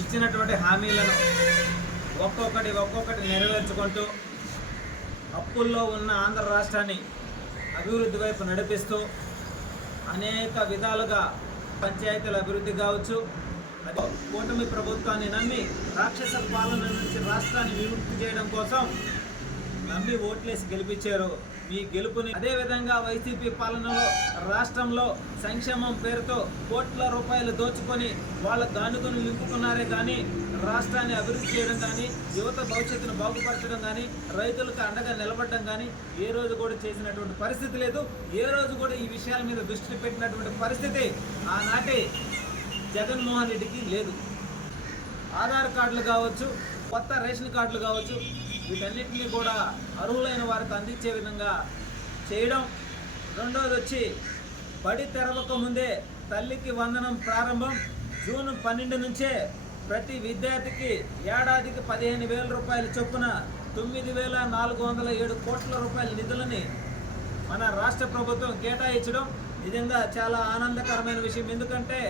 ఇచ్చినటువంటి హామీలను ఒక్కొక్కటి నెరవేర్చుకుంటూ అప్పుల్లో ఉన్న ఆంధ్ర రాష్ట్రాన్ని అభివృద్ధి వైపు నడిపిస్తూ అనేక విధాలుగా పంచాయతీల అభివృద్ధి కావచ్చు, కూటమి ప్రభుత్వాన్ని నమ్మి రాక్షస పాలన నుంచి రాష్ట్రాన్ని విముక్తి చేయడం కోసం నమ్మి ఓట్లేసి గెలిపించారు. ఈ గెలుపుని అదేవిధంగా వైసీపీ పాలనలో రాష్ట్రంలో సంక్షేమం పేరుతో కోట్ల రూపాయలు దోచుకొని వాళ్ళ గానుగను నింపుకున్నారే కానీ రాష్ట్రాన్ని అభివృద్ధి చేయడం కానీ, యువత భవిష్యత్తును బాగుపరచడం కానీ, రైతులకు అండగా నిలబడడం కానీ ఏ రోజు కూడా చేసినటువంటి పరిస్థితి లేదు. ఏ రోజు కూడా ఈ విషయాల మీద దృష్టి పెట్టినటువంటి పరిస్థితి ఆనాటి జగన్మోహన్ రెడ్డికి లేదు. ఆధార్ కార్డులు కావచ్చు, కొత్త రేషన్ కార్డులు కావచ్చు, వీటన్నిటినీ కూడా అర్హులైన వారికి అందించే విధంగా చేయడం. రెండోది వచ్చి బడి తెరవక ముందే తల్లికి వందనం ప్రారంభం. జూన్ 12 నుంచే ప్రతి విద్యార్థికి ఏడాదికి 15,000 రూపాయల చొప్పున 9,407 కోట్ల రూపాయల నిధులని మన రాష్ట్ర ప్రభుత్వం కేటాయించడం నిజంగా చాలా ఆనందకరమైన విషయం. ఎందుకంటే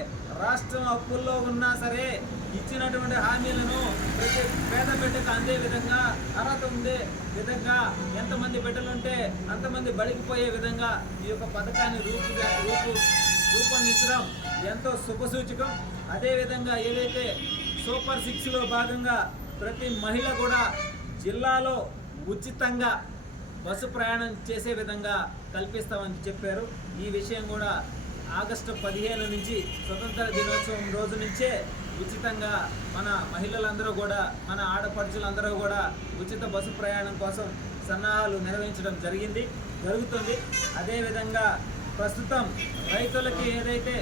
రాష్ట్రం అప్పుల్లో ఉన్నా సరే ఇచ్చినటువంటి హామీలను ప్రతి పేద బిడ్డకు అందే విధంగా, అర్హత ఉండే విధంగా, ఎంతమంది బిడ్డలుంటే అంతమంది బడికి పోయే విధంగా ఈ యొక్క పథకాన్ని రూపొందించడం ఎంతో శుభసూచకం. అదేవిధంగా ఏదైతే సూపర్ 6లో భాగంగా ప్రతి మహిళ కూడా జిల్లాలో ఉచితంగా బస్సు ప్రయాణం చేసే విధంగా కల్పిస్తామని చెప్పారు. ఈ విషయం కూడా ఆగస్టు 15 నుంచి స్వతంత్ర దినోత్సవం రోజు నుంచే ఉచితంగా మన మహిళలందరూ కూడా, మన ఆడపడుచులందరూ కూడా ఉచిత బస్సు ప్రయాణం కోసం సన్నాహాలు నిర్వహించడం జరుగుతుంది. అదేవిధంగా ప్రస్తుతం రైతులకి ఏదైతే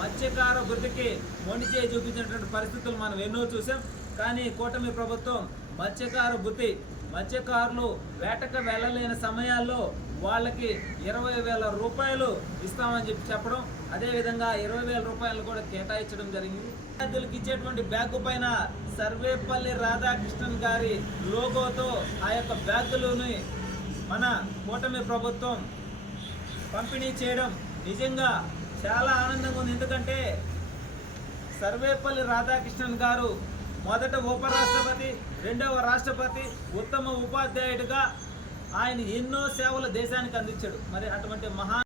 మత్స్యకార వృద్ధికి మొండి చేయి చూపించినటువంటి పరిస్థితులు మనం ఎన్నో చూసాం. కానీ కూటమి ప్రభుత్వం మత్స్యకారులు వేటకు వెళ్ళలేని సమయాల్లో వాళ్ళకి 20,000 రూపాయలు ఇస్తామని చెప్పడం, అదేవిధంగా 20,000 రూపాయలు కూడా కేటాయించడం జరిగింది. విద్యార్థులకు ఇచ్చేటువంటి బ్యాగు పైన సర్వేపల్లి రాధాకృష్ణన్ గారి లోగోతో ఆ యొక్క బ్యాగులని మన కూటమి ప్రభుత్వం పంపిణీ చేయడం నిజంగా చాలా ఆనందంగా ఉంది. ఎందుకంటే సర్వేపల్లి రాధాకృష్ణన్ గారు మొదట ఉపరాష్ట్రపతి, రెండవ రాష్ట్రపతి, ఉత్తమ ఉపాధ్యాయుడిగా ఆయన ఎన్నో సేవలు దేశానికి అందించాడు. మరి అటువంటి